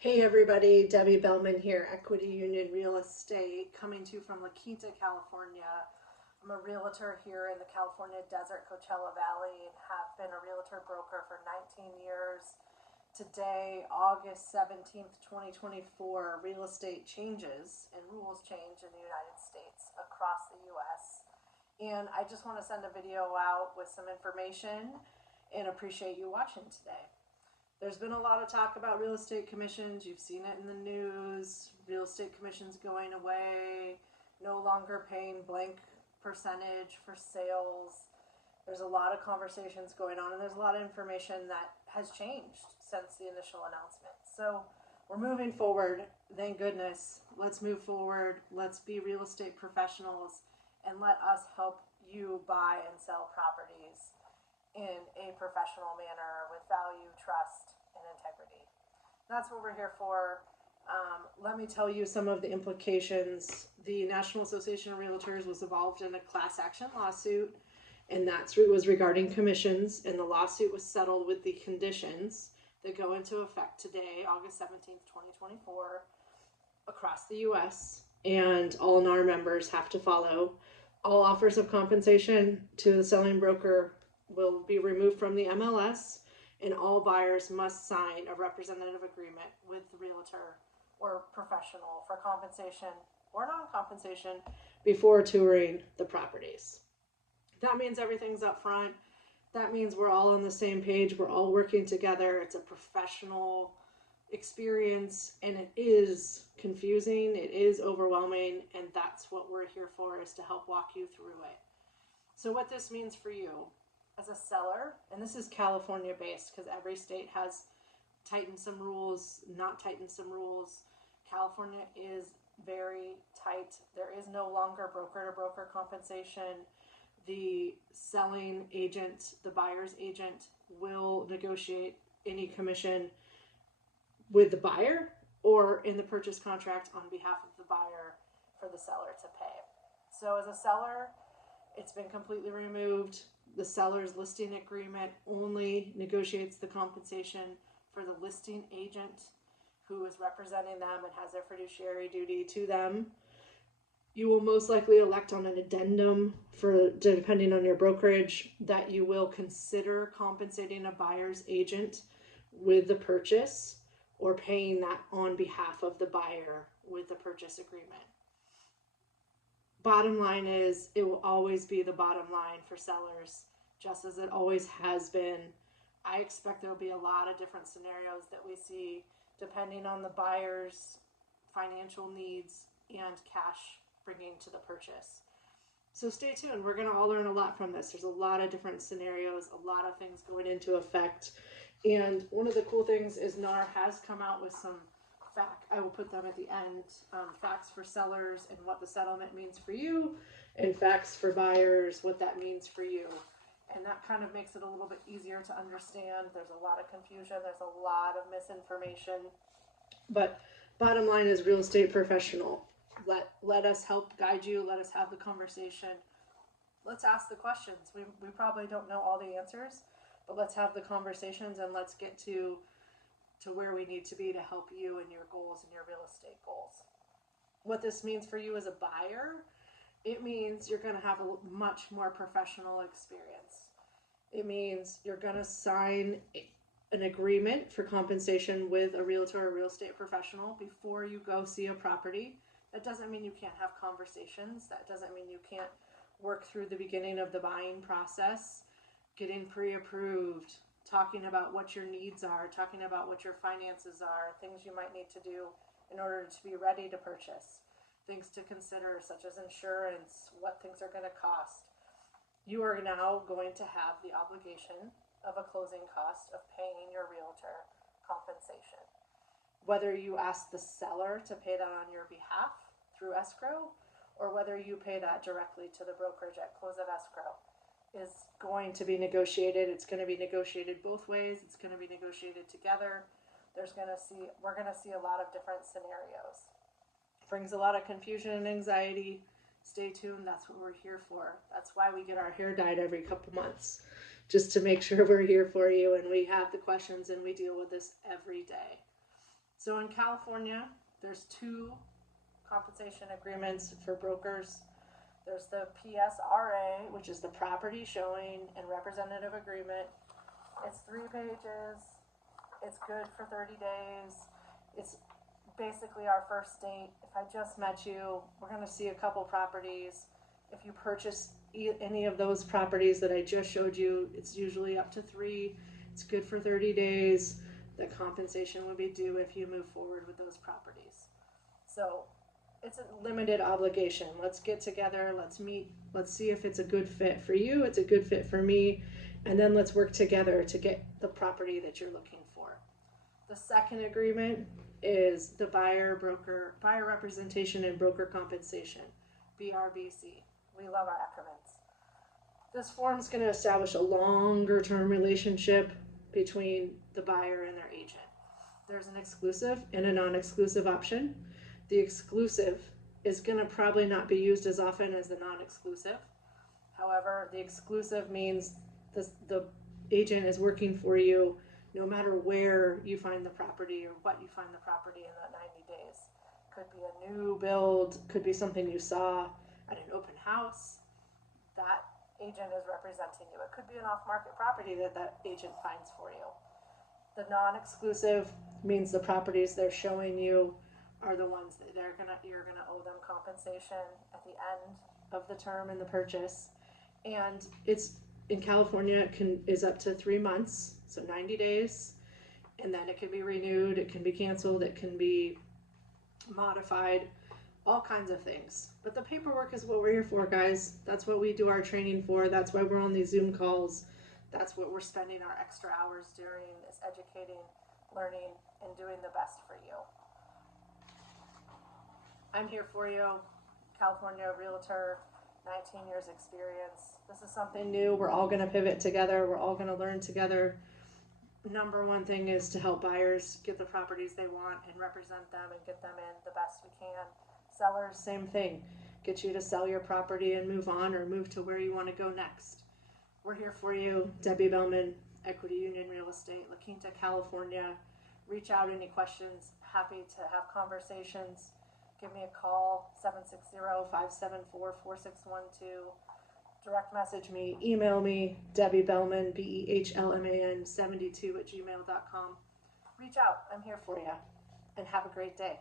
Hey everybody, Debbie Bellman here, Equity Union Real Estate, coming to you from La Quinta, California. I'm a realtor here in the California desert, Coachella Valley, and have been a realtor broker for 19 years. Today, August 17th, 2024, real estate changes and rules change in the United States across the U.S. And I just want to send a video out with some information and appreciate you watching today. There's been a lot of talk about real estate commissions. You've seen it in the news. Real estate commissions going away, no longer paying blank percentage for sales. There's a lot of conversations going on, and there's a lot of information that has changed since the initial announcement. So we're moving forward. Thank goodness. Let's move forward. Let's be real estate professionals and let us help you buy and sell properties in a professional manner with value, trust, and integrity. That's what we're here for. Let me tell you some of the implications. The National Association of Realtors was involved in a class action lawsuit, and that was regarding commissions, and the lawsuit was settled with the conditions that go into effect today, August 17th, 2024, across the U.S., and all NAR members have to follow. All offers of compensation to the selling broker will be removed from the MLS, and all buyers must sign a representative agreement with the realtor or professional for compensation or non-compensation before touring the properties. That means everything's up front. That means we're all on the same page. We're all working together. It's a professional experience, and it is confusing. It is overwhelming, and that's what we're here for, is to help walk you through it. So what this means for you as a seller, and this is California based because every state has tightened some rules, not tightened some rules. California is very tight. There is no longer broker to broker compensation. The selling agent, the buyer's agent, will negotiate any commission with the buyer or in the purchase contract on behalf of the buyer for the seller to pay. So as a seller, it's been completely removed. The seller's listing agreement only negotiates the compensation for the listing agent who is representing them and has their fiduciary duty to them. You will most likely elect on an addendum, for depending on your brokerage, that you will consider compensating a buyer's agent with the purchase or paying that on behalf of the buyer with the purchase agreement. Bottom line is, it will always be the bottom line for sellers, just as it always has been. I expect there will be a lot of different scenarios that we see depending on the buyer's financial needs and cash bringing to the purchase. So stay tuned. We're going to all learn a lot from this. There's a lot of different scenarios, a lot of things going into effect. And one of the cool things is NAR has come out with some I will put them at the end, facts for sellers and what the settlement means for you, and facts for buyers, what that means for you. And that kind of makes it a little bit easier to understand. There's a lot of confusion. There's a lot of misinformation. But bottom line is, real estate professional. Let us help guide you. Let us have the conversation. Let's ask the questions. We probably don't know all the answers, but let's have the conversations and let's get to where we need to be to help you and your goals and your real estate goals. What this means for you as a buyer, it means you're going to have a much more professional experience. It means you're going to sign an agreement for compensation with a realtor or real estate professional before you go see a property. That doesn't mean you can't have conversations. That doesn't mean you can't work through the beginning of the buying process, getting pre-approved, talking about what your needs are, talking about what your finances are, things you might need to do in order to be ready to purchase, things to consider such as insurance, what things are going to cost. You are now going to have the obligation of a closing cost of paying your realtor compensation. Whether you ask the seller to pay that on your behalf through escrow, or whether you pay that directly to the brokerage at close of escrow, is going to be negotiated. It's going to be negotiated both ways. It's going to be negotiated together. We're going to see a lot of different scenarios. It brings a lot of confusion and anxiety. Stay tuned. That's what we're here for. That's why we get our hair dyed every couple months, just to make sure we're here for you and we have the questions and we deal with this every day. So in California, there's two compensation agreements for brokers. There's the PSRA, which is the Property Showing and Representative Agreement. It's 3 pages. It's good for 30 days. It's basically our first date. If I just met you, we're going to see a couple properties. If you purchase any of those properties that I just showed you, it's usually up to 3. It's good for 30 days. The compensation will be due if you move forward with those properties. So it's a limited obligation. Let's get together, let's meet, let's see if it's a good fit for you, it's a good fit for me, and then let's work together to get the property that you're looking for. The second agreement is the buyer representation and broker compensation, BRBC. We love our acronyms. This form is going to establish a longer term relationship between the buyer and their agent. There's an exclusive and a non-exclusive option. The exclusive is going to probably not be used as often as the non-exclusive. However, the exclusive means the agent is working for you no matter where you find the property or what you find the property in that 90 days. Could be a new build, could be something you saw at an open house. That agent is representing you. It could be an off-market property that agent finds for you. The non-exclusive means the properties they're showing you are the ones that you're gonna owe them compensation at the end of the term in the purchase. And it's in California, is up to 3 months, so 90 days, and then it can be renewed, it can be canceled, it can be modified, all kinds of things. But the paperwork is what we're here for, guys. That's what we do our training for. That's why we're on these Zoom calls. That's what we're spending our extra hours doing, is educating, learning, and doing the best for you. I'm here for you, California Realtor, 19 years experience. This is something new. We're all going to pivot together. We're all going to learn together. Number one thing is to help buyers get the properties they want and represent them and get them in the best we can. Sellers, same thing. Get you to sell your property and move on or move to where you want to go next. We're here for you. Debbie Bellman, Equity Union Real Estate, La Quinta, California. Reach out, any questions. Happy to have conversations. Give me a call, 760-574-4612. Direct message me, email me, Debbie Bellman, BEHLMAN 72 @gmail.com. Reach out. I'm here for you. And have a great day.